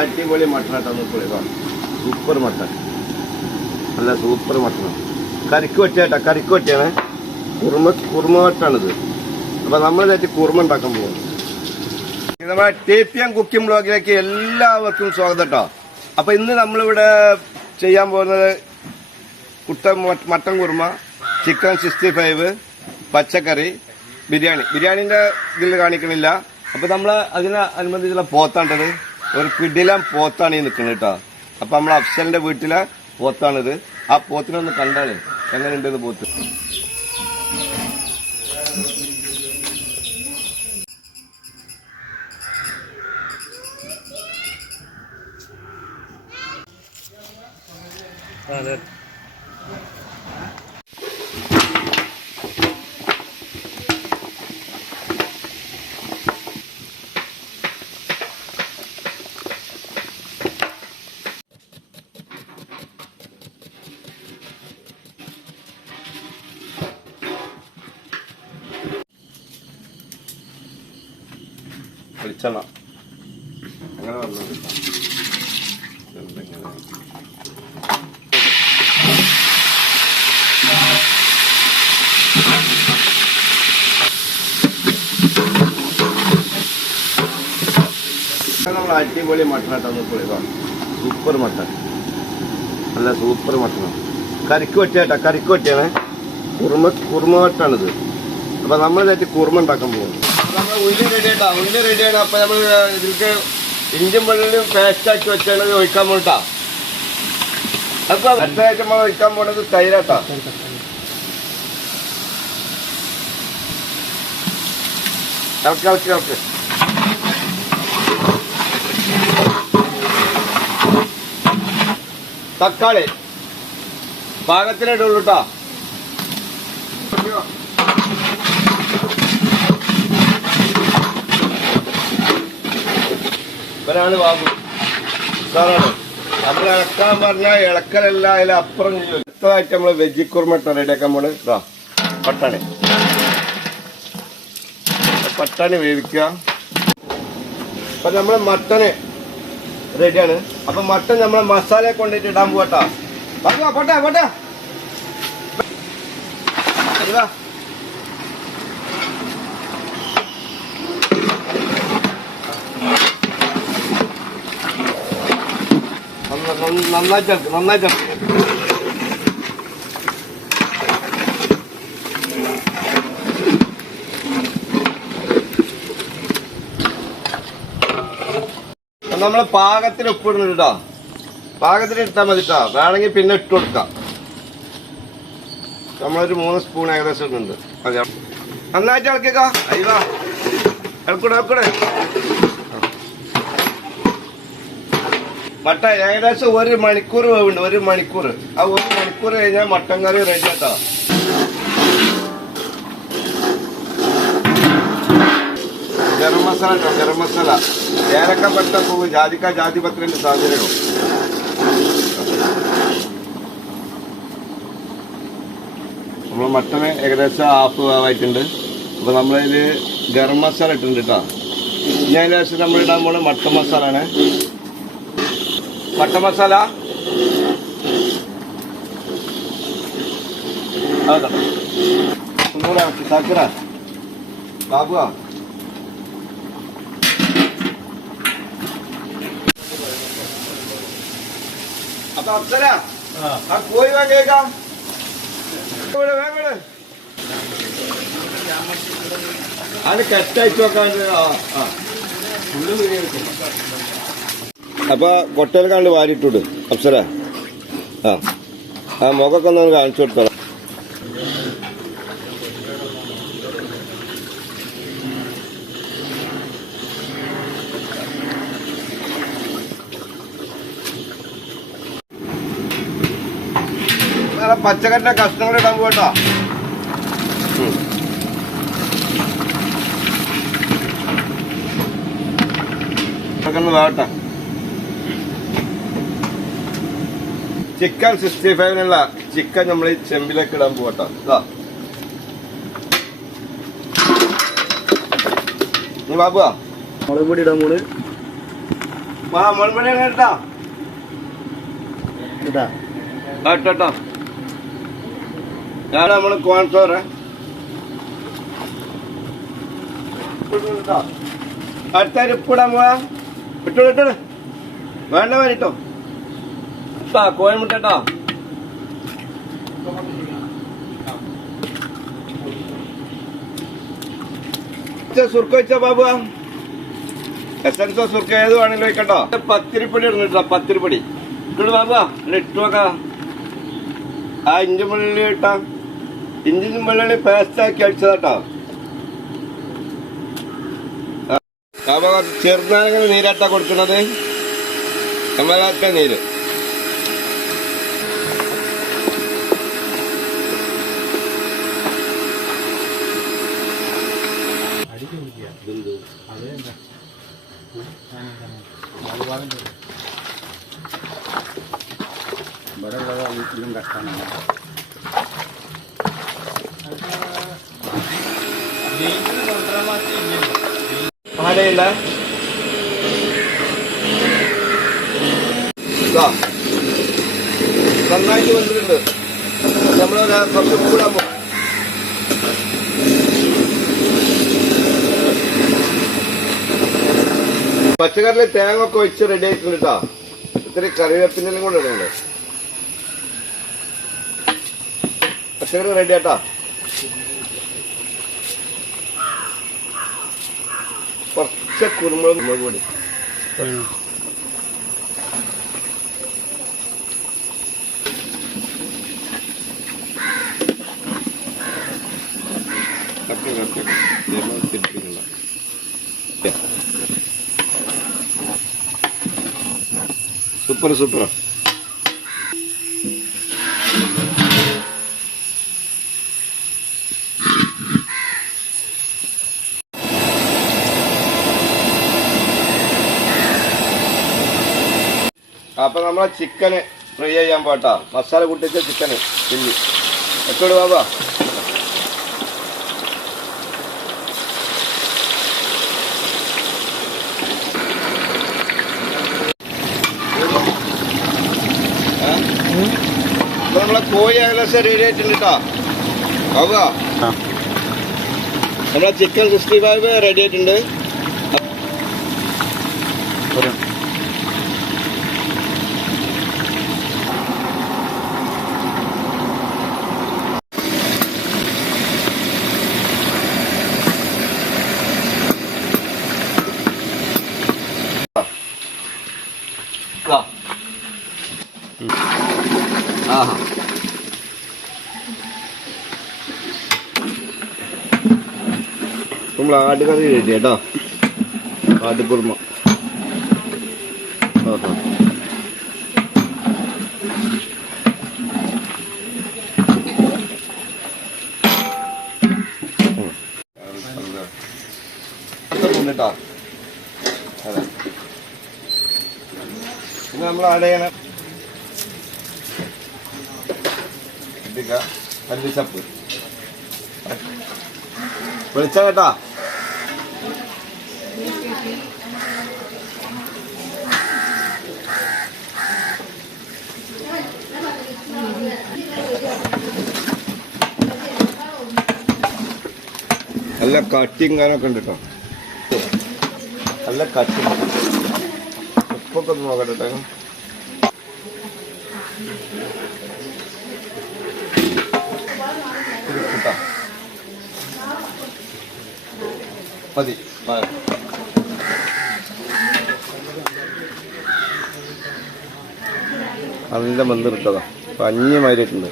അടിപൊളി മട്ടനാട്ടോ നോക്കുക. Super mutton, നല്ല സൂപ്പർ മട്ടനാണ്. കരിക്ക് വെട്ടിയാട്ടാ, കരിക്ക് വെട്ടിയാണ്. കുറുമ വട്ടാണിത്. അപ്പൊ നമ്മളിതായിട്ട് കുറുമ ഉണ്ടാക്കാൻ പോകും. നമ്മുടെ TPM കുക്കിംഗ് ബ്ലോഗിലേക്ക് എല്ലാവർക്കും സ്വാഗതം കേട്ടോ. അപ്പൊ ഇന്ന് നമ്മളിവിടെ ചെയ്യാൻ പോകുന്നത് മട്ടൻ കുറുമ, ചിക്കൻ 65, പച്ചക്കറി, ബിരിയാണിന്റെ ഇതിൽ കാണിക്കണില്ല. അപ്പൊ നമ്മള് അതിന് അനുബന്ധിച്ചുള്ള പോത്താണ്ടത്. ഒരു കിടിലം പോത്താണ് ഈ നിൽക്കുന്നത് കേട്ടോ. അപ്പൊ നമ്മളെ അഫ്സലിന്റെ വീട്ടിലെ പോത്താണിത്. ആ പോത്തിനൊന്ന് കണ്ടാണ് എങ്ങനെയുണ്ട് പോത്ത്. അതെ, വെളിച്ചെണ്ണ അങ്ങനെ വന്നത്. നമ്മൾ അടിപൊളി മട്ടനാട്ടോ നോക്കുക. സൂപ്പർ മട്ടൻ, നല്ല സൂപ്പർ മട്ടനാണ്. കരിക്ക് വെട്ടിയാട്ടാ, കരിക്ക് വെട്ടിയാണ്. കുറുമ വട്ടാണിത്. അപ്പൊ നമ്മളിതായിട്ട് കുറുമ ഉണ്ടാക്കാൻ പോകും. നമ്മൾ ഉള്ളി റെഡിയായിട്ടാ, ഉള്ളി റെഡിയാണ്. അപ്പൊ നമ്മൾ ഇതിലേക്ക് ഇഞ്ചും വെള്ളിയും പേസ്റ്റാക്കി വെച്ചാണ് ഒഴിക്കാൻ പോകട്ടാ. അപ്പൊ അടുത്തതായിട്ട് നമ്മൾ ഒഴിക്കാൻ പോണത് തൈരാട്ടാ. ഇളക്ക് തക്കാളി പാകത്തിനായിട്ടുള്ളൂ കേട്ടോ. ഇവരാണ് ബാബു സാറാണ്. നമ്മൾ ഇളക്കാൻ പറഞ്ഞാൽ ഇളക്കലല്ല, അതിലപ്പുറം. അടുത്തതായിട്ട് നമ്മൾ വെജി കുറുമ റെഡിയാക്കാൻ പോണ്. ഇതാ പട്ടാണി വേവിക്കുക. അപ്പൊ നമ്മള് മട്ടന് റെഡിയാണ്. അപ്പൊ മട്ടൻ നമ്മളെ മസാല കൊണ്ടിട്ട് ഇടാൻ പോട്ടാ. പോട്ടെ പോട്ടെ നന്നായി ചേർക്ക്, നന്നായി ചേർക്ക്. നമ്മള് പാകത്തിന് ഉപ്പ് ഇടുന്നുണ്ട് കേട്ടോ. പാകത്തിന് ഇട്ടാൽ മതി കേട്ടോ. വേണമെങ്കിൽ പിന്നെ ഇട്ട് കൊടുക്കാം. നമ്മളൊരു 3 സ്പൂൺ ഏകദേശം ഇടുന്നുണ്ട്. അതെ, നന്നായിട്ട് ഇളക്കിക്കോ. അയ്യോ ഇളക്കൂടെ. മട്ടൻ ഏകദേശം 1 മണിക്കൂർ വേവുണ്ട്. 1 മണിക്കൂർ. ആ 1 മണിക്കൂർ കഴിഞ്ഞാൽ മട്ടൻ കറി റെഡി ആട്ടോ. ഗരം മസാല കേട്ടോ, ഗരം മസാല. ഏലക്കപ്പെട്ട പൂവ്, ജാതിപത്രിന്റെ സാധ്യതയോ. നമ്മൾ മട്ടന് ഏകദേശം ഹാഫ് വേവായിട്ടുണ്ട്. അപ്പൊ നമ്മളതിൽ ഗരം മസാല ഇട്ടിട്ടുണ്ട് കേട്ടോ. ഇനി ഏകദേശം നമ്മൾ ഇടാൻ പോണ മട്ടൻ മസാല ആണ്. മട്ടൻ മസാല ഒന്നുകൂടെ സാക്കിറ ബാബുവാ. അപ്പൊ അപ്സര ആ കോഴി വാങ്ങിയേക്കാം. അത് കെട്ടയച്ചു നോക്കാൻ. അപ്പൊ കൊട്ടയിൽ കണ്ട് വാരിയിട്ടുണ്ട് അപ്സര. ആ മുഖമൊക്കെ ഒന്ന് കാണിച്ചു കൊടുത്തോളാം. പച്ചക്കറിന്റെ കഷ്ണങ്ങൾ ഇടാൻ പോട്ടോ. വേട്ടെ. ചിക്കൻ 65 ചിക്കൻ നമ്മൾ ഈ ചെമ്പിലേക്ക് ഇടാൻ പോട്ടോ. ബാബുവാ മുളക് പൊടി ഇടാൻ പോണ്. മുൻപടി കേട്ടോ കേട്ടോ ഞാൻ നമ്മള് കോൺഫ്ലവർ അടുത്ത ഉപ്പിടാൻ പോവാ ഇട്ടോളൂ ഇട്ടോളൂ വേണ്ട വേണിട്ടോ കോഴിമുട്ട കേട്ടോ സുർക്ക വെച്ച ബാബു എസൻസോ സുർക്ക ഏത് വേണമെങ്കിലും വെക്കട്ടോ പത്തിരിപ്പൊടി ഇടുന്നിട്ടാ പത്തിരിപ്പൊടി ഇട്ടോളൂ ബാബു ഇട്ടു നോക്കാം ആ ഇഞ്ചി വെള്ളുള്ളി ഇട്ടാ ഇഞ്ചിയും വെള്ളുള്ളി പേസ്റ്റാക്കി അടിച്ചതാട്ടോ ബാബ ചെറുനാരങ്ങ നീരാട്ടാ കൊടുക്കുന്നത് നമ്മളൊക്കെ നീര് ആടയില്ല നന്നായിട്ട് വന്നിട്ടുണ്ട് നമ്മൾ കുറച്ച് കൂടാൻ പോകും പച്ചക്കറിയിൽ തേങ്ങ ഒക്കെ വെച്ച് റെഡി ആയിട്ടുണ്ട് കേട്ടോ ഇത്തിരി കറിവേപ്പിനെല്ലാം കൂടെ ഇടുന്നുണ്ട് പച്ചക്കറി റെഡി ആട്ടാ കുറച്ച് കുരുമുളക് കൂടി സൂപ്പർ സൂപ്പർ അപ്പൊ നമ്മളെ ചിക്കന് ഫ്രൈ ചെയ്യാൻ പോട്ടാ മസാല കൂട്ടിച്ച ചിക്കന് ചില്ലി എത്തോട് ബാബാ നമ്മളെ കോഴി ഏകദേശം റെഡി ആയിട്ടുണ്ട് കേട്ടോ ബാബാ നമ്മളെ ചിക്കൻ 65 റെഡി ആയിട്ടുണ്ട് നമ്മൾ ആട്ടുകറി റെഡി കേട്ടോ ആട്ടുകുറുമ കേട്ടോ അതെ പിന്നെ നമ്മൾ ആഡ് ചെയ്യണം മല്ലിച്ചപ്പ് വെളിച്ച കേട്ടാ നല്ല കട്ടിങ് കാനൊക്കെ ഉണ്ട് കേട്ടോ നല്ല കട്ടിങ് ഉപ്പൊക്കെ ഒന്ന് നോക്കട്ടെ മതി നല്ല മന്ത് കിട്ടതാ പഞ്ഞമായിരിട്ടുണ്ട്